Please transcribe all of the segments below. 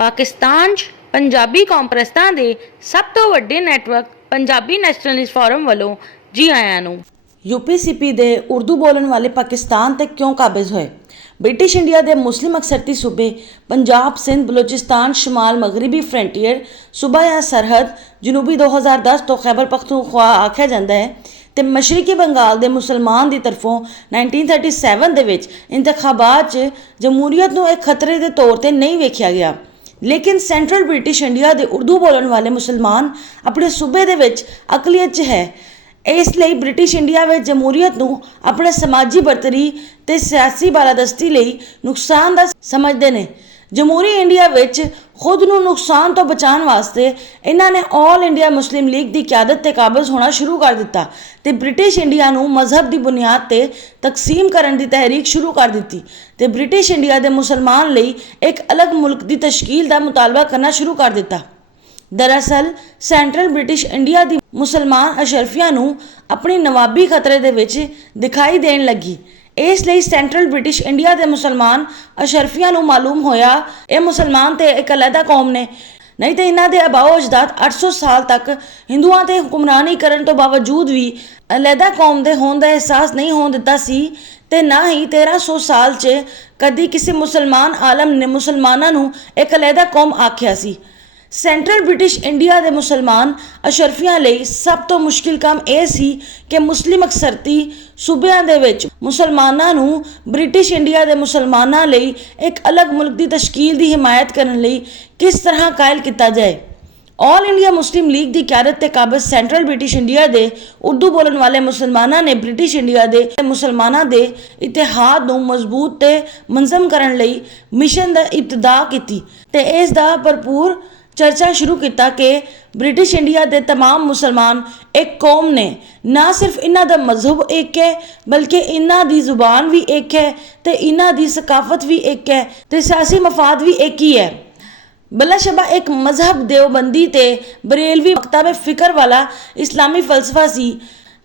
ਪਾਕਿਸਤਾਨ 'ਚ ਪੰਜਾਬੀ ਕਾਂਫਰੰਸਾਂ ਦੇ ਸਭ ਤੋਂ ਵੱਡੇ ਨੈਟਵਰਕ ਪੰਜਾਬੀ ਨੈਸ਼ਨਲਿਸਟ ਫੋਰਮ ਵੱਲੋਂ ਜੀ ਆਇਆਂ ਨੂੰ। यूपीसीपी ਦੇ ਉਰਦੂ ਬੋਲਣ ਵਾਲੇ ਪਾਕਿਸਤਾਨ ਤੇ ਕਿਉਂ ਕਾਬਜ਼ ਹੋਏ? ਬ੍ਰਿਟਿਸ਼ ਇੰਡੀਆ ਦੇ ਮੁਸਲਿਮ ਅਕਸਰਤੀ ਸੂਬੇ ਪੰਜਾਬ, ਸਿੰਧ, ਬਲੋਚਿਸਤਾਨ, ਸ਼ਮਾਲ ਮਗਰਬੀ ਫਰੰਟੀਅਰ ਸੂਬਾ ਜਾਂ ਸਰਹੱਦ ਜਨੂਬੀ 2010 ਤੋਂ ਖੈਬਰ ਪਖਤੂਨਖਵਾ ਆਖਿਆ ਜਾਂਦਾ ਹੈ ਤੇ ਮਸ਼ਰਕੀ ਬੰਗਾਲ ਦੇ ਮੁਸਲਮਾਨ ਦੀ ਤਰਫੋਂ 1937 ਦੇ ਵਿੱਚ ਇੰਤਖਾਬਾਤ 'ਚ ਜਮਹੂਰੀਅਤ ਨੂੰ ਇੱਕ ਖਤਰੇ ਦੇ ਤੌਰ ਤੇ ਨਹੀਂ ਵੇਖਿਆ ਗਿਆ। ਲੇਕਿਨ ਸੈਂਟਰਲ ਬ੍ਰਿਟਿਸ਼ ਇੰਡੀਆ ਦੇ ਉਰਦੂ ਬੋਲਣ ਵਾਲੇ ਮੁਸਲਮਾਨ ਆਪਣੇ ਸੂਬੇ ਦੇ ਵਿੱਚ ਅਕਲੀਅਤ 'ਚ ਹੈ। ਇਸ ਲਈ ਬ੍ਰਿਟਿਸ਼ ਇੰਡੀਆ ਵਿੱਚ ਜਮਹੂਰੀਅਤ ਨੂੰ ਆਪਣੇ ਸਮਾਜੀ ਬਰਤਰੀ ਤੇ ਸਿਆਸੀ ਬਾਲਾਦਸਤੀ ਲਈ ਨੁਕਸਾਨ ਦਾ ਸਮਝਦੇ ਨੇ। ਜਮਹੂਰੀ ਇੰਡੀਆ ਵਿੱਚ ਖੁਦ ਨੂੰ ਨੁਕਸਾਨ ਤੋਂ ਬਚਾਉਣ ਵਾਸਤੇ ਇਹਨਾਂ ਨੇ ਆਲ ਇੰਡੀਆ ਮੁਸਲਿਮ ਲੀਗ ਦੀ ਕਿਆਦਤ ਤੇ ਕਾਬਜ਼ ਹੋਣਾ ਸ਼ੁਰੂ ਕਰ ਦਿੱਤਾ ਤੇ ਬ੍ਰਿਟਿਸ਼ ਇੰਡੀਆ ਨੂੰ ਮਜ਼ਹਬ ਦੀ ਬੁਨਿਆਦ ਤੇ ਤਕਸੀਮ ਕਰਨ ਦੀ ਤਹਿਰੀਕ ਸ਼ੁਰੂ ਕਰ ਦਿੱਤੀ ਤੇ ਬ੍ਰਿਟਿਸ਼ ਇੰਡੀਆ ਦੇ ਮੁਸਲਮਾਨ ਲਈ ਇੱਕ ਅਲੱਗ ਮੁਲਕ ਦੀ ਤਸ਼ਕੀਲ ਦਾ ਮੁਤਾਲਬਾ ਕਰਨਾ ਸ਼ੁਰੂ ਕਰ ਦਿੱਤਾ। ਦਰਅਸਲ ਸੈਂਟਰਲ ਬ੍ਰਿਟਿਸ਼ ਇੰਡੀਆ ਦੀ ਮੁਸਲਮਾਨ ਅਸ਼ਰਫੀਆਂ ਨੂੰ ਆਪਣੀ ਨਵਾਬੀ ਖਤਰੇ ਦੇ ਵਿੱਚ ਦਿਖਾਈ ਦੇਣ ਲੱਗੀ। ਇਸ ਲਈ ਸੈਂਟਰਲ ਬ੍ਰਿਟਿਸ਼ ਇੰਡੀਆ ਦੇ ਮੁਸਲਮਾਨ ਅਸ਼ਰਫੀਆਂ ਨੂੰ ਮਾਲੂਮ ਹੋਇਆ ਇਹ ਮੁਸਲਮਾਨ ਤੇ ਇੱਕ ਅਲੱਗਾ ਕੌਮ ਨੇ, ਨਹੀਂ ਤੇ ਇਹਨਾਂ ਦੇ ਆਬਾਓ ਅਜਦਾਦ 800 ਸਾਲ ਤੱਕ ਹਿੰਦੂਆਂ ਤੇ ਹੁਕਮਰਾਨੀ ਕਰਨ ਤੋਂ ਬਾਵਜੂਦ ਵੀ ਅਲੱਗਾ ਕੌਮ ਦੇ ਹੋਣ ਦਾ ਅਹਿਸਾਸ ਨਹੀਂ ਹੋਣ ਦਿੱਤਾ ਸੀ ਤੇ ਨਾ ਹੀ 1300 ਸਾਲ 'ਚ ਕਦੀ ਕਿਸੇ ਮੁਸਲਮਾਨ ਆਲਮ ਨੇ ਮੁਸਲਮਾਨਾਂ ਨੂੰ ਇੱਕ ਅਲੱਗਾ ਕੌਮ ਆਖਿਆ ਸੀ। ਸੈਂਟਰਲ ਬ੍ਰਿਟਿਸ਼ ਇੰਡੀਆ ਦੇ ਮੁਸਲਮਾਨ ਅਸ਼ਰਫੀਆਂ ਲਈ ਸਭ ਤੋਂ ਮੁਸ਼ਕਿਲ ਕੰਮ ਇਹ ਸੀ ਕਿ ਮੁਸਲਿਮ ਅਕਸਰਤੀ ਸੂਬਿਆਂ ਦੇ ਵਿੱਚ ਮੁਸਲਮਾਨਾਂ ਨੂੰ ਬ੍ਰਿਟਿਸ਼ ਇੰਡੀਆ ਦੇ ਮੁਸਲਮਾਨਾਂ ਲਈ ਇੱਕ ਅਲੱਗ ਮੁਲਕ ਦੀ ਤਸ਼ਕੀਲ ਦੀ ਹਿਮਾਇਤ ਕਰਨ ਲਈ ਕਿਸ ਤਰ੍ਹਾਂ ਕਾਇਲ ਕੀਤਾ ਜਾਏ। ਆਲ ਇੰਡੀਆ ਮੁਸਲਿਮ ਲੀਗ ਦੀ ਕਿਆਦਤ ਤੇ ਕਾਬਜ਼ ਸੈਂਟਰਲ ਬ੍ਰਿਟਿਸ਼ ਇੰਡੀਆ ਦੇ ਉਰਦੂ ਬੋਲਣ ਵਾਲੇ ਮੁਸਲਮਾਨਾਂ ਨੇ ਬ੍ਰਿਟਿਸ਼ ਇੰਡੀਆ ਦੇ ਮੁਸਲਮਾਨਾਂ ਦੇ ਇਤਿਹਾਦ ਨੂੰ ਮਜ਼ਬੂਤ ਤੇ ਮੰਜ਼ਮ ਕਰਨ ਲਈ ਮਿਸ਼ਨ ਦਾ ਇਬਤਦਾ ਕੀਤੀ ਤੇ ਇਸ ਦਾ ਭਰਪੂਰ ਚਰਚਾ ਸ਼ੁਰੂ ਕੀਤਾ ਕਿ ਬ੍ਰਿਟਿਸ਼ ਇੰਡੀਆ ਦੇ तमाम ਮੁਸਲਮਾਨ ਇੱਕ ਕੌਮ ਨੇ। ਨਾ ਸਿਰਫ ਇਹਨਾਂ ਦਾ ਮਜ਼ਹਬ ਇੱਕ ਹੈ ਬਲਕਿ ਇਹਨਾਂ ਦੀ ਜ਼ੁਬਾਨ ਵੀ ਇੱਕ ਹੈ ਤੇ ਇਹਨਾਂ ਦੀ ਸਕਾਫਤ ਵੀ ਇੱਕ ਹੈ ਤੇ ਸਿਆਸੀ ਮਫਾਦ ਵੀ ਇੱਕ ਹੀ ਹੈ। ਬਲਾਸ਼ਬਾ ਇੱਕ ਮਜ਼ਹਬ ਦੇਵਬੰਦੀ ਤੇ ਬਰੇਲਵੀ ਮਕਤਬ ਫਿਕਰ ਵਾਲਾ ਇਸਲਾਮੀ ਫਲਸਫਾ ਸੀ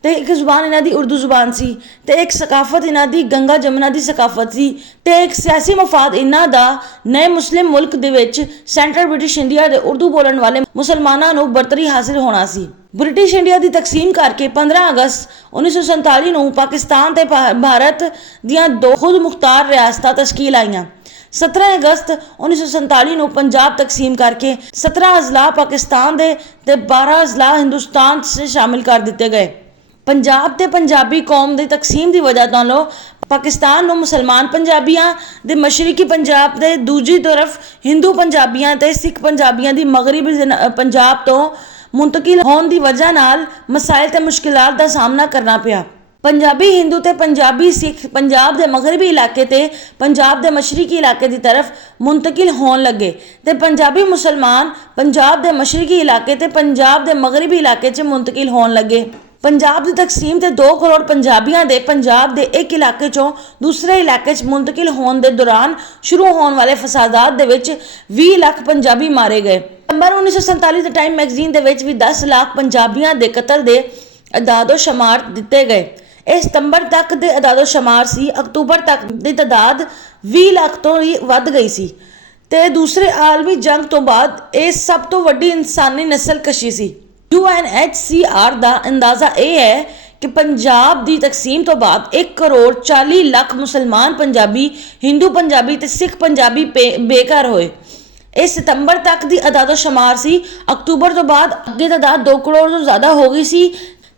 ਤੇ ਇੱਕ ਜ਼ੁਬਾਨ ਇਹਨਾਂ ਦੀ ਉਰਦੂ ਜ਼ੁਬਾਨ ਸੀ ਤੇ ਇੱਕ ਸਕਾਫਤ ਇਹਨਾਂ ਦੀ ਗੰਗਾ ਜਮਨਾ ਦੀ ਸਕਾਫਤ ਸੀ ਤੇ ਇੱਕ ਸਿਆਸੀ ਮਫਾਦ ਇਹਨਾਂ ਦਾ ਨਏ ਮੁਸਲਿਮ ਮੁਲਕ ਦੇ ਵਿੱਚ ਸੈਂਟਰਲ ਬ੍ਰਿਟਿਸ਼ ਇੰਡੀਆ ਦੇ ਉਰਦੂ ਬੋਲਣ ਵਾਲੇ ਮੁਸਲਮਾਨਾਂ ਨੂੰ ਬਰਤਰੀ ਹਾਸਿਲ ਹੋਣਾ ਸੀ। ਬ੍ਰਿਟਿਸ਼ ਇੰਡੀਆ ਦੀ ਤਕਸੀਮ ਕਰਕੇ 15 ਅਗਸਤ 1947 ਨੂੰ ਪਾਕਿਸਤਾਨ ਤੇ ਭਾਰਤ ਦੀਆਂ ਦੋ ਖੁਦ ਮੁਖਤਾਰ ਰਿਆਸਤਾਂ ਤਸ਼ਕੀਲ ਆਈਆਂ। 17 ਅਗਸਤ 1947 ਨੂੰ ਪੰਜਾਬ ਤਕਸੀਮ ਕਰਕੇ 17 ਅਜ਼ਲਾ ਪਾਕਿਸਤਾਨ ਦੇ ਤੇ 12 ਅਜ਼ਲਾ ਹਿੰਦੁਸਤਾਨ 'ਚ ਸ਼ਾਮਿਲ ਕਰ ਦਿੱਤੇ ਗਏ। ਪੰਜਾਬ ਤੇ ਪੰਜਾਬੀ ਕੌਮ ਦੀ ਤਕਸੀਮ ਦੀ ਵਜ੍ਹਾ ਤੋਂ ਪਾਕਿਸਤਾਨ ਨੂੰ ਮੁਸਲਮਾਨ ਪੰਜਾਬੀਆਂ ਦੇ ਮਸ਼ਰਕੀ ਪੰਜਾਬ ਦੇ ਦੂਜੀ ਤਰਫ ਹਿੰਦੂ ਪੰਜਾਬੀਆਂ ਤੇ ਸਿੱਖ ਪੰਜਾਬੀਆਂ ਦੀ ਮਗਰਬੀ ਪੰਜਾਬ ਤੋਂ ਮੁੰਤਕਿਲ ਹੋਣ ਦੀ ਵਜ੍ਹਾ ਨਾਲ ਮਸਾਇਲ ਤੇ ਮੁਸ਼ਕਿਲਾਂ ਦਾ ਸਾਹਮਣਾ ਕਰਨਾ ਪਿਆ। ਪੰਜਾਬੀ ਹਿੰਦੂ ਤੇ ਪੰਜਾਬੀ ਸਿੱਖ ਪੰਜਾਬ ਦੇ ਮਗਰਬੀ ਇਲਾਕੇ ਤੇ ਪੰਜਾਬ ਦੇ ਮਸ਼ਰਕੀ ਇਲਾਕੇ ਦੀ ਤਰਫ ਮੁੰਤਕਿਲ ਹੋਣ ਲੱਗੇ ਤੇ ਪੰਜਾਬੀ ਮੁਸਲਮਾਨ ਪੰਜਾਬ ਦੇ ਮਸ਼ਰਕੀ ਇਲਾਕੇ ਤੇ ਪੰਜਾਬ ਦੇ ਮਗਰਬੀ ਇਲਾਕੇ 'ਚ ਮੁੰਤਕਿਲ ਹੋਣ ਲੱਗੇ। ਪੰਜਾਬ ਦੀ ਤਕਸੀਮ ਤੇ 2 ਕਰੋੜ ਪੰਜਾਬੀਆਂ ਦੇ ਪੰਜਾਬ ਦੇ ਇੱਕ ਇਲਾਕੇ 'ਚੋਂ ਦੂਸਰੇ ਇਲਾਕੇ 'ਚ ਮੁੰਤਕਿਲ ਹੋਣ ਦੇ ਦੌਰਾਨ ਸ਼ੁਰੂ ਹੋਣ ਵਾਲੇ ਫਸਾਦਾਤ ਦੇ ਵਿੱਚ 20 ਲੱਖ ਪੰਜਾਬੀ ਮਾਰੇ ਗਏ। ਸਤੰਬਰ 1947 ਦੇ ਟਾਈਮ ਮੈਗਜ਼ੀਨ ਦੇ ਵਿੱਚ ਵੀ 10 ਲੱਖ ਪੰਜਾਬੀਆਂ ਦੇ ਕਤਲ ਦੇ ਅਦਾਦੋ ਸ਼ਮਾਰ ਦਿੱਤੇ ਗਏ। ਇਹ ਸਤੰਬਰ ਤੱਕ ਦੇ ਅਦਾਦੋ ਸ਼ਮਾਰ ਸੀ। ਅਕਤੂਬਰ ਤੱਕ ਦੀ ਤਾਦਾਦ 20 ਲੱਖ ਤੋਂ ਹੀ ਵੱਧ ਗਈ ਸੀ ਤੇ ਦੂਸਰੇ ਆਲਮੀ ਜੰਗ ਤੋਂ ਬਾਅਦ ਇਹ ਸਭ ਤੋਂ ਵੱਡੀ ਇਨਸਾਨੀ ਨਸਲਕਸ਼ੀ ਸੀ। UNHCR ਦਾ ਅੰਦਾਜ਼ਾ ਇਹ ਹੈ ਕਿ ਪੰਜਾਬ ਦੀ ਤਕਸੀਮ ਤੋਂ ਬਾਅਦ 1 ਕਰੋੜ 40 ਲੱਖ ਮੁਸਲਮਾਨ ਪੰਜਾਬੀ, ਹਿੰਦੂ ਪੰਜਾਬੀ ਤੇ ਸਿੱਖ ਪੰਜਾਬੀ ਬੇਘਰ ਹੋਏ। ਇਹ ਸਤੰਬਰ ਤੱਕ ਦੀ ਅਦਾਦੋ ਸ਼ਮਾਰ ਸੀ। ਅਕਤੂਬਰ ਤੋਂ ਬਾਅਦ ਅੱਗੇ ਤਾਦਾਦ 2 ਕਰੋੜ ਤੋਂ ਜ਼ਿਆਦਾ ਹੋ ਗਈ ਸੀ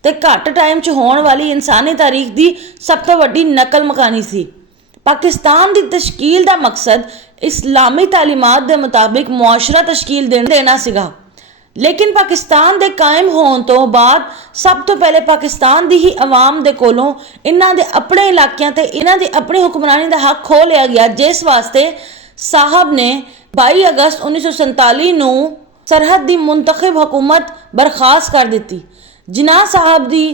ਤੇ ਘੱਟ ਟਾਈਮ 'ਚ ਹੋਣ ਵਾਲੀ ਇਨਸਾਨੀ ਤਾਰੀਖ ਦੀ ਸਭ ਤੋਂ ਵੱਡੀ ਨਕਲ ਮਕਾਨੀ ਸੀ। ਪਾਕਿਸਤਾਨ ਦੀ ਤਸ਼ਕੀਲ ਦਾ ਮਕਸਦ ਇਸਲਾਮੀ ਤਾਲੀਮਾਤ ਦੇ ਮੁਤਾਬਿਕ ਮੁਆਸ਼ਰਾ ਤਸ਼ਕੀਲ ਦੇਣਾ ਸੀਗਾ। ਲੇਕਿਨ ਪਾਕਿਸਤਾਨ ਦੇ ਕਾਇਮ ਹੋਣ ਤੋਂ ਬਾਅਦ ਸਭ ਤੋਂ ਪਹਿਲੇ ਪਾਕਿਸਤਾਨ ਦੀ ਹੀ ਆਵਾਮ ਦੇ ਕੋਲੋਂ ਇਹਨਾਂ ਦੇ ਆਪਣੇ ਇਲਾਕਿਆਂ ਤੇ ਇਹਨਾਂ ਦੀ ਆਪਣੀ ਹੁਕਮਰਾਨੀ ਦਾ ਹੱਕ ਖੋਹ ਲਿਆ ਗਿਆ, ਜਿਸ ਵਾਸਤੇ ਸਾਹਬ ਨੇ 22 ਅਗਸਤ 1947 ਨੂੰ ਸਰਹੱਦ ਦੀ ਮੁੰਤਖਬ ਹਕੂਮਤ ਬਰਖਾਸਤ ਕਰ ਦਿੱਤੀ। ਜਿਨਾਹ ਸਾਹਿਬ ਦੀ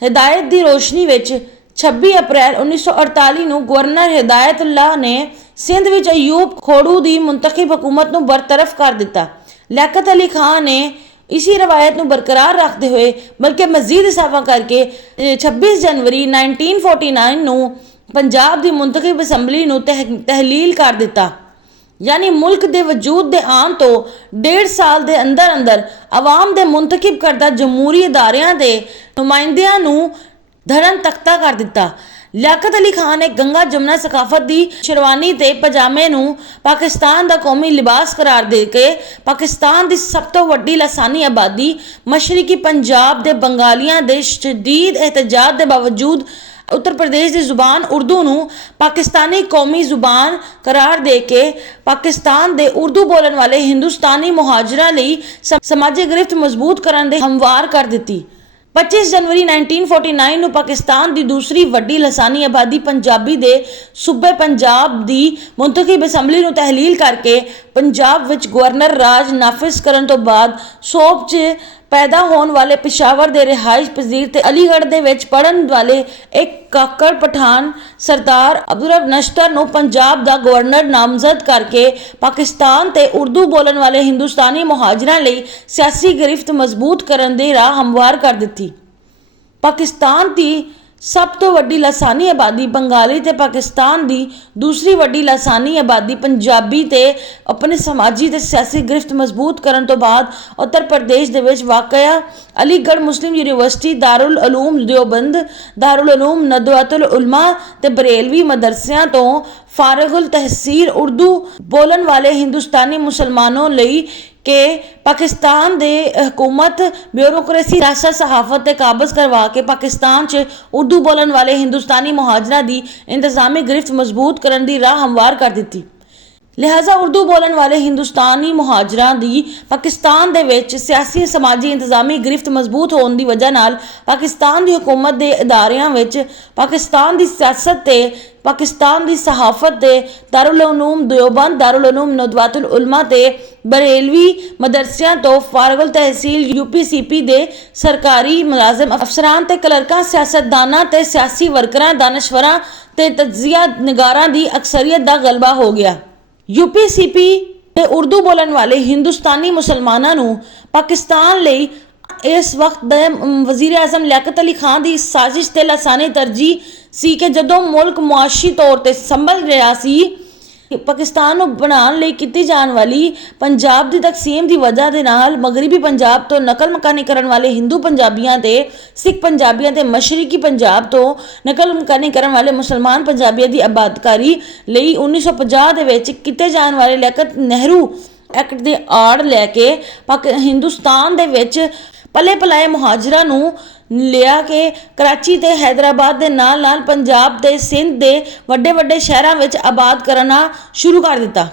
ਹਦਾਇਤ ਦੀ ਰੋਸ਼ਨੀ ਵਿੱਚ 26 ਅਪ੍ਰੈਲ 1948 ਨੂੰ ਗਵਰਨਰ ਹਿਦਾਇਤੁੱਲਾ ਨੇ ਸਿੰਧ ਵਿੱਚ ਅਯੂਬ ਖੋੜੂ ਦੀ ਮੁੰਤਖਬ ਹਕੂਮਤ ਨੂੰ ਬਰਤਰਫ ਕਰ ਦਿੱਤਾ। ਲਿਆਕਤ ਅਲੀ ਖਾਨ ਨੇ ਇसी रवायत ਨੂੰ बरकरार रखते हुए बल्कि मजीद इजाफा करके 26 जनवरी 1949 ਨੂੰ पंजाब की मुंतखब असैंबली ਨੂੰ तहलील कर दिता। यानी मुल्क के वजूद के आन तो 1.5 साल के अंदर अंदर आवाम के मुंतखब करदा जमहूरी इदारियां के नुमाइंदियां नूं धरन तख्ता कर दिता। लियाकत अली खान ने गंगा जमुना सकाफत की शेरवानी ते पजामे नूं पाकिस्तान का कौमी लिबास करार दे के पाकिस्तान की सब तो वड्डी लसानी आबादी मशरकी पंजाब के बंगालियां के शदीद एहतजाज के बावजूद उत्तर प्रदेश की जुबान उर्दू नूं पाकिस्तानी कौमी जुबान करार दे के पाकिस्तान के उर्दू बोलन वाले हिंदुस्तानी मुहाजिरां लई समाजी गिरफ्त मजबूत करन दे हमवार कर दिती। 25 जनवरी 1949 ਨੂੰ पाकिस्तान की दूसरी वड्डी लसानी आबादी पंजाबी दे सूबे पंजाब की मुंतखब असैंबली ਨੂੰ तहलील करके पंजाब विच गवर्नर राज नाफिज करन तो बाद सोप च पैदा होने वाले पिशावर के रिहाइश पजीर ते अलीगढ़ दे विच पढ़न वाले एक काकड़ पठान सरदार अब्दुल नश्तर नूं पंजाब दा गवर्नर नामजद करके पाकिस्तान ते उर्दू बोलन वाले हिंदुस्तानी मुहाजिरां लई सियासी गिरफ्त मजबूत करन दी राह हमवार कर दिती। पाकिस्तान की सब तो वड्डी लसानी आबादी बंगाली ते पाकिस्तान की दूसरी वड्डी लसानी आबादी पंजाबी ते अपने समाजी ते सियासी गिरफ्त मजबूत करन तो बाद उत्तर प्रदेश दे विच वाक़या अलीगढ़ मुस्लिम यूनिवर्सिटी दारुल उलूम देवबंद दारुल उलूम नदवतुल उलमा ते बरेलवी मदरसियां तो फारिगुल तहसील उर्दू बोलन वाले हिंदुस्तानी मुसलमानों लई के पाकिस्तान दे हुकूमत ब्यूरोक्रेसी सियासत सहाफत ते काबज करवा के पाकिस्तान च उर्दू बोलन वाले हिंदुस्तानी मुहाजिरां दी इंतजामी गिरफ्त मजबूत करन दी राह हमवार कर दिती। लिहाजा उर्दू बोलन वाले हिंदुस्तानी मुहाजिरां दी पाकिस्तान दे विच सियासी समाजी इंतजामी गिरफ्त मजबूत होने की वजह नाल पाकिस्तान की हुकूमत के इदारियां विच पाकिस्तान की सियासत ते पाकिस्तान की सहाफत ते दारुल उलूम देवबंद दारुल उलूम नदवतुल उलमा ते बरेलवी मदरसियां तो फारिगुल तहसील UPCP दे सरकारी मुलाजिम अफसरान ते क्लर्कां सियासतदानां ते सियासी वर्करां दानश्वरां ते तज्जिया निगारां दी अक्सरियत दा गलबा हो गया। UPCP ते उर्दू बोलन वाले हिंदुस्तानी मुसलमानां नूं पाकिस्तान लई इस वक्त दे वजीर आजम लियाकत अली खान की साजिश ते लसानी तरजीह सी कि जदों मुल्क मुआशी तौर ते संभल रहा सी पाकिस्तान नूं बनाउण लई कीती जाण वाली पंजाब की तकसीम की वजह दे नाल मगरबी पंजाब तो नकल मकानी करन वाले हिंदू पंजाबियां ते सिख पंजाबियां ते मशरकी पंजाब तो नकल मकानी करन वाले मुसलमान पंजाबियां की आबादकारी लई 1950 दे विच कीते जाण वाले लियाकत नेहरू एक्ट दे आड़ लैके हिंदुस्तान दे विच पले पलाए मुहाजिरां नूं लिया के कराची ते हैदराबाद के नाल नाल पंजाब ते सिंध के वड्डे वड्डे शहरों में आबाद करना शुरू कर दिता।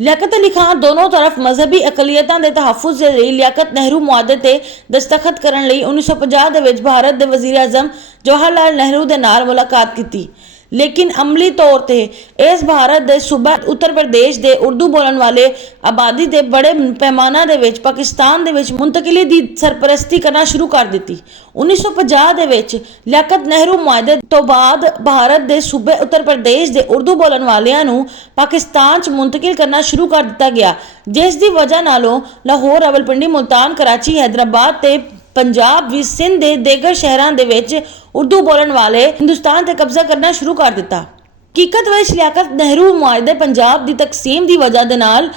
लियाकत अली खान दोनों तरफ मजहबी अकलीयतां दे तहफ़्फ़ुज़ दे लई लियाकत नेहरू मुआहदे ते दस्तखत करन लई 1950 दे विच भारत के वजीर आजम जवाहरलाल नेहरू दे नाल मुलाकात की, लेकिन अमली तौर ते इस भारत के सूबा उत्तर प्रदेश के उर्दू बोलन वाले आबादी के बड़े पैमाना दे विच पाकिस्तान दे विच मुंतकिली की सरपरस्ती करना शुरू कर दी। 1950 दे विच लियाकत नेहरू मुआहदे तो बाद भारत के सूबे उत्तर प्रदेश के उर्दू बोलन वालियां नूं पाकिस्तान च मुंतकिल करना शुरू कर दिता गया, जिस दी वजह नालों लाहौर रावलपिंडी मुल्तान कराची हैदराबाद ते पंजाब भी सिंध के देगर शहरों के विच उर्दू बोलन वाले हिंदुस्तान ते कब्जा करना शुरू कर दिता। हकीकत विच लियाकत नेहरू मुआहदे पंजाब की तकसीम की वजह दे नाल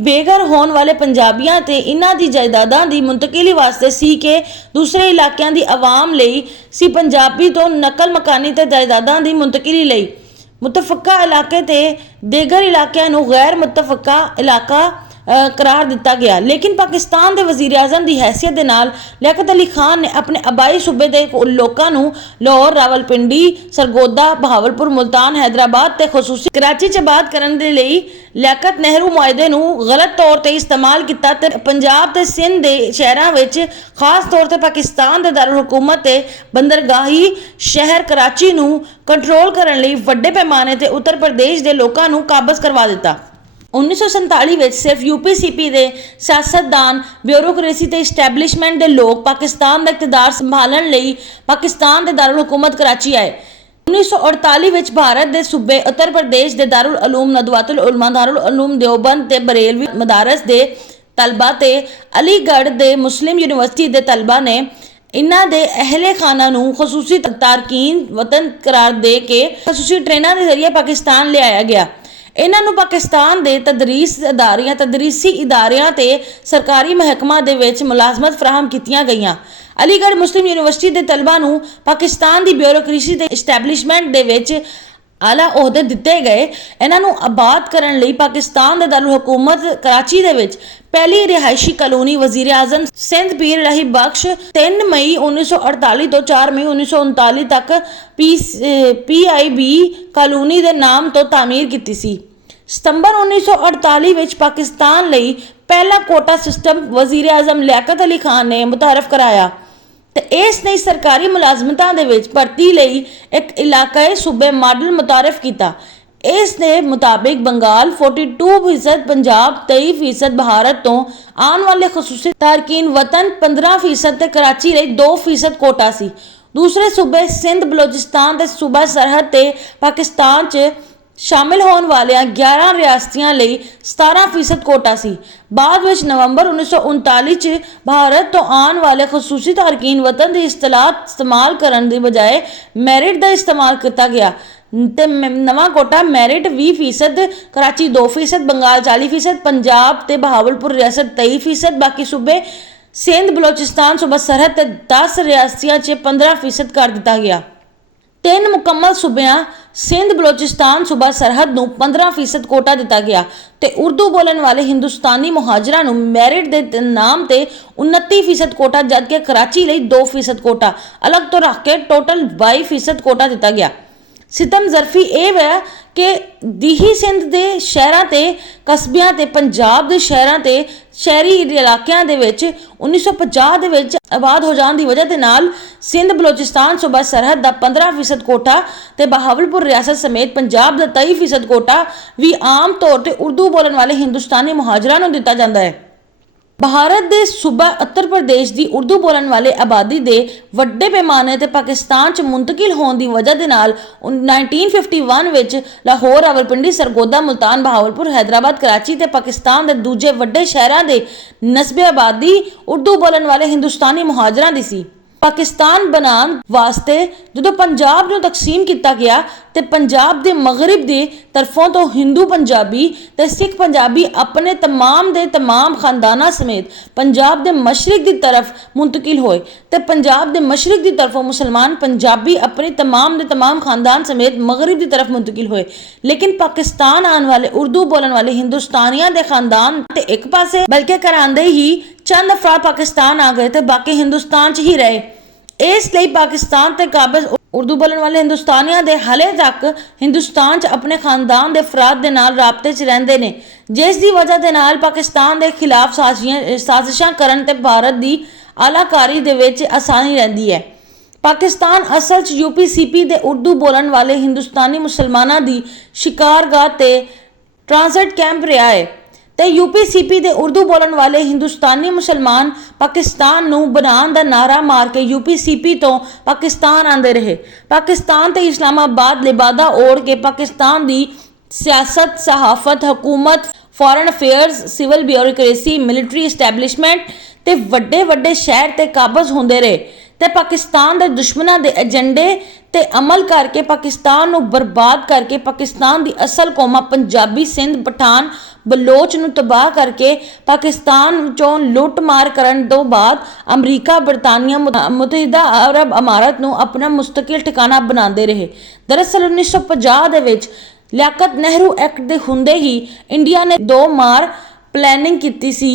बेघर होने वाले पंजाबियां ते इन्हां दी जायदादां दी मुंतकिली वास्ते सी के दूसरे इलाकियां दी आवाम लई सी पंजाबी तो नकल मकानी ते जायदादां दी मुंतकिली लई मुतफक्का इलाके ते देगर इलाकियां नूं गैर मुतफक्का इलाका करार दिता गया। लेकिन पाकिस्तान के वजीर आजम की हैसियत के नाल लियाकत अली खान ने अपने आबाई सूबे के लोगों नूं लाहौर रावलपिंडी सरगोदा बहावलपुर मुल्तान हैदराबाद ते खसूसी कराची च आबाद करन दे लई लियाकत नेहरू मुआहदे नूं गलत तौर ते इस्तेमाल किया ते पंजाब ते सिंध के शहरों विच खास तौर ते पाकिस्तान के दारुल हुकूमत ते बंदरगाही शहर कराची नूं कंट्रोल करन लई वड्डे पैमाने ते उत्तर प्रदेश के लोगों नूं काबज करवा दिता। 1947 में सिर्फ UPCP के सियासतदान ब्यूरोक्रेसी ते इस्टैबलिशमेंट के लोग पाकिस्तान का इकतदार संभालने लई पाकिस्तान के दारुल हुकूमत कराची आए। 1948 में भारत के सूबे उत्तर प्रदेश के दारुल उलूम नदवतुल उलमा दारुल उलूम देवबंद ते बरेलवी मदारस के तलबा ते अलीगढ़ के मुस्लिम यूनिवर्सिटी के तलबा ने इन्हां दे अहले खाना नूं खसूसी तारकीन वतन करार दे के खसूसी ट्रेनां के जरिए पाकिस्तान ले आया गया। ਇਹਨਾਂ ਨੂੰ ਪਾਕਿਸਤਾਨ ਦੇ ਤਦਰੀਸੀ ਇਦਾਰਿਆਂ ਤੇ ਸਰਕਾਰੀ ਮਹਿਕਮਾਂ ਦੇ ਵਿੱਚ ਮੁਲਾਜ਼ਮਤ ਫਰਾਹਮ ਕੀਤੀਆਂ ਗਈਆਂ। ਅਲੀਗੜ੍ਹ ਮੁਸਲਿਮ ਯੂਨੀਵਰਸਿਟੀ ਦੇ ਤਲਬਾ ਨੂੰ ਪਾਕਿਸਤਾਨ ਦੀ ਬਿਊਰੋਕ੍ਰੇਸੀ ਦੇ ਇਸਟੈਬਲਿਸ਼ਮੈਂਟ ਦੇ ਵਿੱਚ ਆਲਾ ਅਹੁਦੇ ਦਿੱਤੇ ਗਏ। ਇਹਨਾਂ ਨੂੰ ਆਬਾਦ ਕਰਨ ਲਈ ਪਾਕਿਸਤਾਨ ਦੇ ਦਾਰੁਲ ਹਕੂਮਤ ਕਰਾਚੀ ਦੇ ਵਿੱਚ ਪਹਿਲੀ ਰਿਹਾਇਸ਼ੀ ਕਲੋਨੀ ਵਜ਼ੀਰ ਆਜ਼ਮ ਸਿੰਧ ਪੀਰ ਰਹਿਬ ਬਖਸ਼ 3 ਮਈ 1948 ਤੋਂ 4 ਮਈ 1939 ਤੱਕ PIB ਕਲੋਨੀ ਦੇ ਨਾਮ ਤੋਂ ਤਾਮੀਰ ਕੀਤੀ ਸੀ। ਸਤੰਬਰ 1948 ਵਿੱਚ ਪਾਕਿਸਤਾਨ ਲਈ ਪਹਿਲਾ ਕੋਟਾ ਸਿਸਟਮ ਵਜ਼ੀਰ ਆਜ਼ਮ ਲਿਆਕਤ ਅਲੀ ਖਾਨ ਨੇ ਮੁਤਾਰਫ ਕਰਾਇਆ ਤੇ ਇਸ ਨੇ ਸਰਕਾਰੀ ਮੁਲਾਜ਼ਮਤਾਂ ਦੇ ਵਿੱਚ ਭਰਤੀ ਲਈ ਇੱਕ ਇਲਾਕਾਈ ਸੂਬੇ ਮਾਡਲ ਮੁਤਾਰਫ ਕੀਤਾ। ਇਸ ਦੇ ਮੁਤਾਬਿਕ ਬੰਗਾਲ 42%, ਪੰਜਾਬ 23%, ਭਾਰਤ ਤੋਂ ਆਉਣ ਵਾਲੇ ਖਸੂਸੀ ਤਾਰਕੀਨ ਵਤਨ 15% ਤੇ ਕਰਾਚੀ ਲਈ 2% ਕੋਟਾ ਸੀ। ਦੂਸਰੇ ਸੂਬੇ ਸਿੰਧ, ਬਲੋਚਿਸਤਾਨ ਤੇ ਸੂਬਾ ਸਰਹੱਦ ਤੇ ਪਾਕਿਸਤਾਨ 'ਚ ਸ਼ਾਮਿਲ ਹੋਣ ਵਾਲੀਆਂ 11 ਰਿਆਸਤਾਂ ਲਈ 17% ਕੋਟਾ ਸੀ। ਬਾਅਦ ਵਿੱਚ ਨਵੰਬਰ 1939 'ਚ ਭਾਰਤ ਤੋਂ ਆਉਣ ਵਾਲੇ ਖਸੂਸੀ ਤਾਰਕੀਨ ਵਤਨ ਦੀ ਇਸਤੇਮਾਲ ਕਰਨ ਦੀ ਬਜਾਏ ਮੈਰਿਟ ਦਾ ਇਸਤੇਮਾਲ ਕੀਤਾ ਗਿਆ ਤੇ ਨਵਾਂ ਕੋਟਾ ਮੈਰਿਟ 20%, ਕਰਾਚੀ 2%, ਬੰਗਾਲ 40%, ਪੰਜਾਬ ਤੇ ਬਹਾਵਲਪੁਰ ਰਿਆਸਤ 23%, ਬਾਕੀ ਸੂਬੇ ਸਿੰਧ, ਬਲੋਚਿਸਤਾਨ, ਸੂਬਾ ਸਰਹੱਦ ਤੇ 10 ਰਿਆਸਤਾਂ 'ਚ 15% ਕਰ ਦਿੱਤਾ ਗਿਆ। 3 ਮੁਕੰਮਲ ਸੂਬਿਆਂ ਸਿੰਧ, ਬਲੋਚਿਸਤਾਨ, ਸੂਬਾ ਸਰਹੱਦ ਨੂੰ 15% ਕੋਟਾ ਦਿੱਤਾ ਗਿਆ ਤੇ ਉਰਦੂ ਬੋਲਣ ਵਾਲੇ ਹਿੰਦੁਸਤਾਨੀ ਮੁਹਾਜਰਾਂ ਨੂੰ ਮੈਰਿਟ ਦੇ ਨਾਮ ਤੇ 29% ਕੋਟਾ, ਜਦਕਿ ਕਰਾਚੀ ਲਈ 2% ਕੋਟਾ ਅਲੱਗ ਤੋਂ ਰੱਖ ਕੇ ਟੋਟਲ 22% ਕੋਟਾ ਦਿੱਤਾ ਗਿਆ। ਸਿਤਮ ਜ਼ਰਫੀ ਇਹ ਹੈ ਕਿ ਦਿਹੀ ਸਿੰਧ ਦੇ ਸ਼ਹਿਰਾਂ ਤੇ ਕਸਬਿਆਂ ਤੇ ਪੰਜਾਬ ਦੇ ਸ਼ਹਿਰਾਂ ਤੇ ਸ਼ਹਿਰੀ ਇਲਾਕਿਆਂ ਦੇ ਵਿੱਚ 1950 ਦੇ ਵਿੱਚ ਆਬਾਦ ਹੋ ਜਾਣ ਦੀ ਵਜ੍ਹਾ ਦੇ ਨਾਲ ਸਿੰਧ, ਬਲੋਚਿਸਤਾਨ, ਸੂਬਾ ਸਰਹੱਦ ਦਾ 15% ਕੋਟਾ ਤੇ ਬਹਾਵਲਪੁਰ ਰਿਆਸਤ ਸਮੇਤ ਪੰਜਾਬ ਦਾ 23% ਕੋਟਾ ਵੀ ਆਮ ਤੌਰ ਤੇ ਉਰਦੂ ਬੋਲਣ ਵਾਲੇ ਹਿੰਦੁਸਤਾਨੀ ਮੁਹਾਜਰਾਂ ਨੂੰ ਦਿੱਤਾ ਜਾਂਦਾ ਹੈ। ਭਾਰਤ ਦੇ ਸੂਬਾ ਉੱਤਰ ਪ੍ਰਦੇਸ਼ ਦੀ ਉਰਦੂ ਬੋਲਣ ਵਾਲੇ ਆਬਾਦੀ ਦੇ ਵੱਡੇ ਪੈਮਾਨੇ ਤੇ ਪਾਕਿਸਤਾਨ 'ਚ ਮੁੰਤਕਿਲ ਹੋਣ ਦੀ ਵਜ੍ਹਾ ਦੇ ਨਾਲ 1951 ਵਿੱਚ ਲਾਹੌਰ, ਰਾਵਲਪਿੰਡੀ, ਸਰਗੋਦਾ, ਮੁਲਤਾਨ, ਬਹਾਵਲਪੁਰ, ਹੈਦਰਾਬਾਦ, ਕਰਾਚੀ ਤੇ ਪਾਕਿਸਤਾਨ ਦੇ ਦੂਜੇ ਵੱਡੇ ਸ਼ਹਿਰਾਂ ਦੇ ਨਸਬੇ ਆਬਾਦੀ ਉਰਦੂ ਬੋਲਣ ਵਾਲੇ ਹਿੰਦੁਸਤਾਨੀ ਮੁਹਾਜਰਾਂ ਦੀ ਸੀ। ਪਾਕਿਸਤਾਨ ਬਣਾਉਣ ਵਾਸਤੇ ਜਦੋਂ ਪੰਜਾਬ ਨੂੰ ਤਕਸੀਮ ਕੀਤਾ ਗਿਆ ਤੇ ਪੰਜਾਬ ਦੇ ਮਗਰਬ ਦੇ ਤਰਫੋਂ ਤੋਂ ਹਿੰਦੂ ਪੰਜਾਬੀ ਤੇ ਸਿੱਖ ਪੰਜਾਬੀ ਆਪਣੇ ਤਮਾਮ ਖਾਨਦਾਨਾਂ ਸਮੇਤ ਪੰਜਾਬ ਦੇ ਮਸ਼ਰਕ ਦੀ ਤਰਫ ਮੁੰਤਕਿਲ ਹੋਏ ਤੇ ਪੰਜਾਬ ਦੇ ਮਸ਼ਰਕ ਦੀ ਤਰਫੋਂ ਮੁਸਲਮਾਨ ਪੰਜਾਬੀ ਆਪਣੇ ਤਮਾਮ ਖਾਨਦਾਨ ਸਮੇਤ ਮਗਰਬ ਦੀ ਤਰਫ ਮੁੰਤਕਿਲ ਹੋਏ। ਲੇਕਿਨ ਪਾਕਿਸਤਾਨ ਆਉਣ ਵਾਲੇ ਉਰਦੂ ਬੋਲਣ ਵਾਲੇ ਹਿੰਦੁਸਤਾਨੀਆਂ ਦੇ ਖਾਨਦਾਨ ਤੇ ਇੱਕ ਪਾਸੇ ਬਲਕਿ ਕਰਾਂਦੇ ਹੀ ਚੰਦ ਅਫਰਾਦ ਪਾਕਿਸਤਾਨ ਆ ਗਏ ਤੇ ਬਾਕੀ ਹਿੰਦੁਸਤਾਨ 'ਚ ਹੀ ਰਹੇ। ਇਸ ਲਈ ਪਾਕਿਸਤਾਨ ਤੇ ਕਾਬਜ਼ ਉਰਦੂ ਬੋਲਣ ਵਾਲੇ ਹਿੰਦੁਸਤਾਨੀਆਂ ਦੇ ਹਾਲੇ ਤੱਕ ਹਿੰਦੁਸਤਾਨ 'ਚ ਆਪਣੇ ਖਾਨਦਾਨ ਦੇ ਅਫਰਾਦ ਦੇ ਨਾਲ ਰਾਬਤੇ 'ਚ ਰਹਿੰਦੇ ਨੇ, ਜਿਸ ਦੀ ਵਜ੍ਹਾ ਦੇ ਨਾਲ ਪਾਕਿਸਤਾਨ ਦੇ ਖਿਲਾਫ ਸਾਜ਼ਿਸ਼ਾਂ ਕਰਨ ਤੇ ਭਾਰਤ ਦੀ ਆਲਾਕਾਰੀ ਦੇ ਵਿੱਚ ਆਸਾਨੀ ਰਹਿੰਦੀ ਹੈ। ਪਾਕਿਸਤਾਨ ਅਸਲ 'ਚ UPCP ਦੇ ਉਰਦੂ ਬੋਲਣ ਵਾਲੇ ਹਿੰਦੁਸਤਾਨੀ ਮੁਸਲਮਾਨਾਂ ਦੀ ਸ਼ਿਕਾਰਗਾਹ ਤੇ ਟ੍ਰਾਂਜ਼ਿਟ ਕੈਂਪ ਰਿਹਾ ਹੈ ਤੇ UPCP ਦੇ ਉਰਦੂ ਬੋਲਣ ਵਾਲੇ ਹਿੰਦੁਸਤਾਨੀ ਮੁਸਲਮਾਨ ਪਾਕਿਸਤਾਨ ਨੂੰ ਬਣਾਉਣ ਦਾ ਨਾਰਾ ਮਾਰ ਕੇ UPCP ਤੋਂ ਪਾਕਿਸਤਾਨ ਆਉਂਦੇ ਰਹੇ। ਪਾਕਿਸਤਾਨ ਤੇ ਇਸਲਾਮਾਬਾਦ ਲਿਬਾਦਾ ਓੜ ਕੇ ਪਾਕਿਸਤਾਨ ਦੀ ਸਿਆਸਤ, ਸਹਾਫਤ, ਹਕੂਮਤ, foreign affairs, civil bureaucracy, military establishment ਤੇ ਵੱਡੇ ਸ਼ਹਿਰ ਤੇ ਕਾਬਜ਼ ਹੁੰਦੇ ਰਹੇ ਤੇ ਪਾਕਿਸਤਾਨ ਦੇ ਦੁਸ਼ਮਣਾਂ ਦੇ ਏਜੰਡੇ ਤੇ ਅਮਲ ਕਰਕੇ ਪਾਕਿਸਤਾਨ ਨੂੰ ਬਰਬਾਦ ਕਰਕੇ ਪਾਕਿਸਤਾਨ ਦੀ ਅਸਲ ਕੌਮਾਂ ਪੰਜਾਬੀ, ਸਿੰਧ, ਪਠਾਨ, ਬਲੋਚ ਨੂੰ ਤਬਾਹ ਕਰਕੇ ਪਾਕਿਸਤਾਨ ਵਿੱਚੋਂ ਲੁੱਟ ਮਾਰ ਕਰਨ ਤੋਂ ਬਾਅਦ ਅਮਰੀਕਾ, ਬਰਤਾਨੀਆ, ਮੁਤਹਿਦਾ ਅਰਬ ਅਮਾਰਤ ਨੂੰ ਆਪਣਾ ਮੁਸਤਕਿਲ ਠਿਕਾਣਾ ਬਣਾਉਂਦੇ ਰਹੇ। ਦਰਅਸਲ 1950 ਦੇ ਵਿੱਚ ਲਿਆਕਤ ਨਹਿਰੂ ਐਕਟ ਦੇ ਹੁੰਦੇ ਹੀ ਇੰਡੀਆ ਨੇ 2 ਮਾਰ ਪਲੈਨਿੰਗ ਕੀਤੀ ਸੀ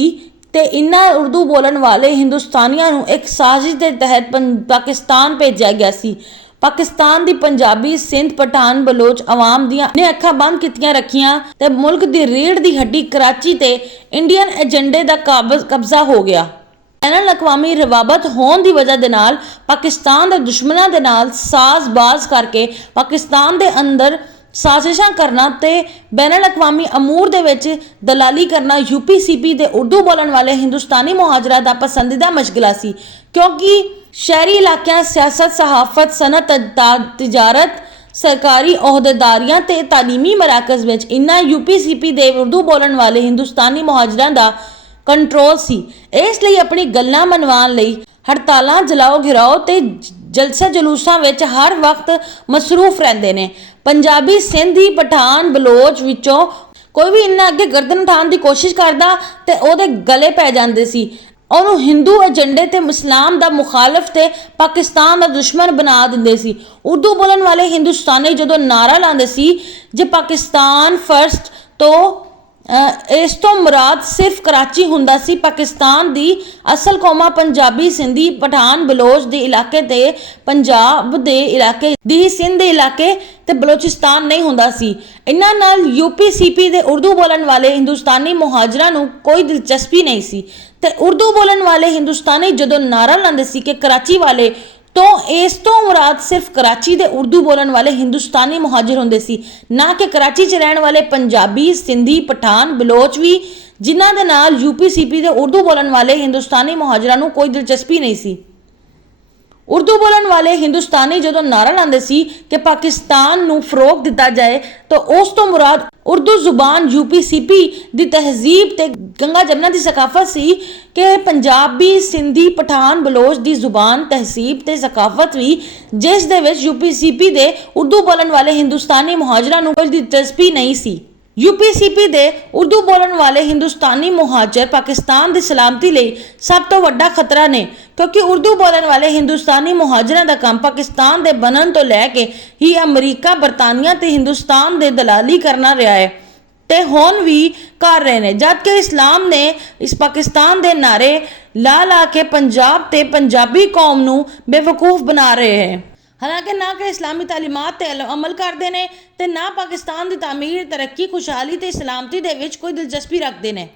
ਤੇ ਇਨ੍ਹਾਂ ਉਰਦੂ ਬੋਲਣ ਵਾਲੇ ਹਿੰਦੁਸਤਾਨੀਆਂ ਨੂੰ ਇੱਕ ਸਾਜ਼ਿਸ਼ ਦੇ ਤਹਿਤ ਪਾਕਿਸਤਾਨ ਭੇਜਿਆ ਗਿਆ ਸੀ। ਪਾਕਿਸਤਾਨ ਦੀ ਪੰਜਾਬੀ, ਸਿੰਧ, ਪਠਾਨ, ਬਲੋਚ ਆਵਾਮ ਦੀਆਂ ਨੇ ਅੱਖਾਂ ਬੰਦ ਕੀਤੀਆਂ ਰੱਖੀਆਂ ਤੇ ਮੁਲਕ ਦੀ ਰੀੜ੍ਹ ਦੀ ਹੱਡੀ ਕਰਾਚੀ ਤੇ ਇੰਡੀਅਨ ਏਜੰਡੇ ਦਾ ਕਬਜ਼ਾ ਹੋ ਗਿਆ। ਬੈਨ ਅਲ-ਅਕਵਾਮੀ ਰਵਾਬਤ ਹੋਣ ਦੀ ਵਜ੍ਹਾ ਦੇ ਨਾਲ ਪਾਕਿਸਤਾਨ ਦੇ ਦੁਸ਼ਮਣਾਂ ਦੇ ਨਾਲ ਸਾਜ਼ਬਾਜ਼ ਕਰਕੇ ਪਾਕਿਸਤਾਨ ਦੇ ਅੰਦਰ ਸਾਜ਼ਿਸ਼ਾਂ ਕਰਨਾ ਤੇ ਬੈਨ ਅਲ-ਅਕਵਾਮੀ ਅਮੂਰ ਦੇ ਵਿੱਚ ਦਲਾਲੀ ਕਰਨਾ UPCP ਦੇ ਉਰਦੂ ਬੋਲਣ ਵਾਲੇ ਹਿੰਦੁਸਤਾਨੀ ਮੁਹਾਜਰਾਂ ਦਾ ਪਸੰਦੀਦਾ ਮਸ਼ਗਲਾ ਸੀ, ਕਿਉਂਕਿ ਸ਼ਹਿਰੀ ਇਲਾਕਿਆਂ ਸਿਆਸਤ, ਸਹਾਫਤ, ਸਨਅਤ, ਤਿਜਾਰਤ, ਸਰਕਾਰੀ ਅਹੁਦੇਦਾਰੀਆਂ ਤੇ ਤਾਲੀਮੀ ਮਰਾਕਜ਼ ਵਿੱਚ ਇਨ੍ਹਾਂ UPCP ਦੇ ਉਰਦੂ ਬੋਲਣ ਵਾਲੇ ਹਿੰਦੁਸਤਾਨੀ ਮੁਹਾਜਰਾਂ ਦਾ ਕੰਟਰੋਲ ਸੀ। ਇਸ ਲਈ ਆਪਣੀ ਗੱਲਾਂ ਮਨਵਾਉਣ ਲਈ ਹੜਤਾਲਾਂ, ਜਲਾਓ ਘਿਰਾਓ ਤੇ ਜਲਸੇ ਜਲੂਸਾਂ ਵਿੱਚ ਹਰ ਵਕਤ ਮਸਰੂਫ ਰਹਿੰਦੇ ਨੇ। ਪੰਜਾਬੀ ਸਿੰਧੀ ਪਠਾਨ ਬਲੋਚ ਵਿੱਚੋਂ ਕੋਈ ਵੀ ਇੰਨਾ ਅੱਗੇ ਗਰਦਨ ਉਠਾਉਣ ਦੀ ਕੋਸ਼ਿਸ਼ ਕਰਦਾ ਤੇ ਉਹਦੇ ਗਲੇ ਪੈ ਜਾਂਦੇ ਸੀ। ਉਹਨੂੰ ਹਿੰਦੂ ਏਜੰਡੇ ਤੇ ਇਸਲਾਮ ਦਾ ਮੁਖਾਲਫ ਤੇ ਪਾਕਿਸਤਾਨ ਦਾ ਦੁਸ਼ਮਣ ਬਣਾ ਦਿੰਦੇ ਸੀ। ਉਰਦੂ ਬੋਲਣ ਵਾਲੇ ਹਿੰਦੁਸਤਾਨੀ ਜਦੋਂ ਨਾਰਾ ਲਾਉਂਦੇ ਸੀ ਜੇ ਪਾਕਿਸਤਾਨ ਫਰਸਟ ਤੋਂ ਇਸ ਤੋਂ ਮੁਰਾਦ ਸਿਰਫ ਕਰਾਚੀ ਹੁੰਦਾ ਸੀ। ਪਾਕਿਸਤਾਨ ਦੀ ਅਸਲ ਕੌਮਾਂ ਪੰਜਾਬੀ ਸਿੰਧੀ ਪਠਾਨ ਬਲੋਚ ਦੇ ਇਲਾਕੇ ਤੇ ਪੰਜਾਬ ਦੇ ਇਲਾਕੇ ਦੀ ਸਿੰਧ ਦੇ ਇਲਾਕੇ ਤੇ ਬਲੋਚਿਸਤਾਨ ਨਹੀਂ ਹੁੰਦਾ ਸੀ। ਇਹਨਾਂ ਨਾਲ UP-CP ਦੇ ਉਰਦੂ ਬੋਲਣ ਵਾਲੇ ਹਿੰਦੁਸਤਾਨੀ ਮੁਹਾਜਰਾਂ ਨੂੰ ਕੋਈ ਦਿਲਚਸਪੀ ਨਹੀਂ ਸੀ ਤੇ ਉਰਦੂ ਬੋਲਣ ਵਾਲੇ ਹਿੰਦੁਸਤਾਨੀ ਜਦੋਂ ਨਾਰਾ ਲਾਉਂਦੇ ਸੀ ਕਿ ਕਰਾਚੀ ਵਾਲੇ ਤੋਂ ਇਸ ਤੋਂ ਮੁਰਾਦ ਸਿਰਫ ਕਰਾਚੀ ਦੇ ਉਰਦੂ ਬੋਲਣ ਵਾਲੇ ਹਿੰਦੁਸਤਾਨੀ ਮੁਹਾਜਰ ਹੁੰਦੇ ਸੀ, ਨਾ ਕਿ ਕਰਾਚੀ 'ਚ ਰਹਿਣ ਵਾਲੇ ਪੰਜਾਬੀ ਸਿੰਧੀ ਪਠਾਨ ਬਲੋਚ ਵੀ, ਜਿਨ੍ਹਾਂ ਦੇ ਨਾਲ UP-CP ਦੇ ਉਰਦੂ ਬੋਲਣ ਵਾਲੇ ਹਿੰਦੁਸਤਾਨੀ ਮੁਹਾਜਰਾਂ ਨੂੰ ਕੋਈ ਦਿਲਚਸਪੀ ਨਹੀਂ ਸੀ। ਉਰਦੂ ਬੋਲਣ ਵਾਲੇ ਹਿੰਦੁਸਤਾਨੀ ਜਦੋਂ ਨਾਰਾ ਲਾਉਂਦੇ ਸੀ ਕਿ ਪਾਕਿਸਤਾਨ ਨੂੰ ਫਰੋਗ ਦਿੱਤਾ ਜਾਏ ਤਾਂ ਉਸ ਤੋਂ ਮੁਰਾਦ ਉਰਦੂ ਜ਼ੁਬਾਨ UP-CP ਦੀ ਤਹਿਜ਼ੀਬ ਤੇ ਗੰਗਾ ਜਮਨਾ ਦੀ ਸਕਾਫਤ ਸੀ ਕਿ ਪੰਜਾਬੀ ਸਿੰਧੀ ਪਠਾਨ ਬਲੋਚ ਦੀ ਜ਼ੁਬਾਨ ਤਹਿਜ਼ੀਬ ਤੇ ਸਕਾਫਤ ਵੀ, ਜਿਸ ਦੇ ਵਿੱਚ UP-CP ਦੇ ਉਰਦੂ ਬੋਲਣ ਵਾਲੇ ਹਿੰਦੁਸਤਾਨੀ ਮੁਹਾਜਰਾਂ ਨੂੰ ਕੋਈ ਦਿਲਚਸਪੀ ਨਹੀਂ ਸੀ। UP-CP ਦੇ ਉਰਦੂ ਬੋਲਣ ਵਾਲੇ ਹਿੰਦੁਸਤਾਨੀ ਮੁਹਾਜਰ ਪਾਕਿਸਤਾਨ ਦੀ ਸਲਾਮਤੀ ਲਈ ਸਭ ਤੋਂ ਵੱਡਾ ਖਤਰਾ ਨੇ, ਕਿਉਂਕਿ ਉਰਦੂ ਬੋਲਣ ਵਾਲੇ ਹਿੰਦੁਸਤਾਨੀ ਮੁਹਾਜਰਾਂ ਦਾ ਕੰਮ ਪਾਕਿਸਤਾਨ ਦੇ ਬਣਨ ਤੋਂ ਲੈ ਕੇ ਹੀ ਅਮਰੀਕਾ, ਬਰਤਾਨੀਆ ਤੇ ਹਿੰਦੁਸਤਾਨ ਦੇ ਦਲਾਲੀ ਕਰਨਾ ਰਿਹਾ ਹੈ ਤੇ ਹੁਣ ਵੀ ਕਰ ਰਹੇ ਨੇ, ਜਦਕਿ ਇਸਲਾਮ ਨੇ ਇਸ ਪਾਕਿਸਤਾਨ ਦੇ ਨਾਰੇ ਲਾ ਕੇ ਪੰਜਾਬ ਤੇ ਪੰਜਾਬੀ ਕੌਮ ਨੂੰ ਬੇਵਕੂਫ ਬਣਾ ਰਹੇ ਹੈ। ਹਾਲਾਂਕਿ ਨਾ ਕਿ ਇਸਲਾਮੀ ਤਾਲੀਮਾਤ ਤੇ ਅਮਲ ਕਰਦੇ ਨੇ ਤੇ ਨਾ ਪਾਕਿਸਤਾਨ ਦੀ ਤਾਮੀਰ, ਤਰੱਕੀ, ਖੁਸ਼ਹਾਲੀ ਤੇ ਸਲਾਮਤੀ ਦੇ ਵਿੱਚ ਕੋਈ ਦਿਲਚਸਪੀ ਰੱਖਦੇ ਨੇ।